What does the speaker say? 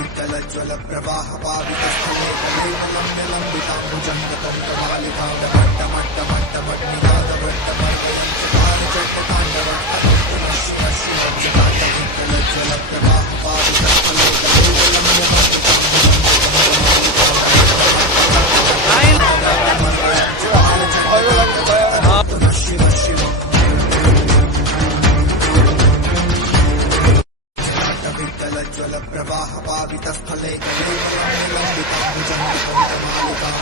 विठ्ठलज्वल प्रवाह पावितस्थले कलेवलम्ब्यलम्बिताम्बुजङ्गतन्तमालिकां डमट्टमट्टमट्टमट्निनादवट्टमर्गयञ्चकारचट्टताण्डवट्टमट्टमः शिव शिव जगात विठ्ठलज्वल प्रवाह पावितस्थले कलेवलम्ब्यलम्बिताम्बुजङ्गतन्तमालिकां शिव शिव विठ्ठलज्वल प्रवाह पावितस्थले कलेवलम्ब्यलम्बिताम्बुजङ्गतन्तमालिकां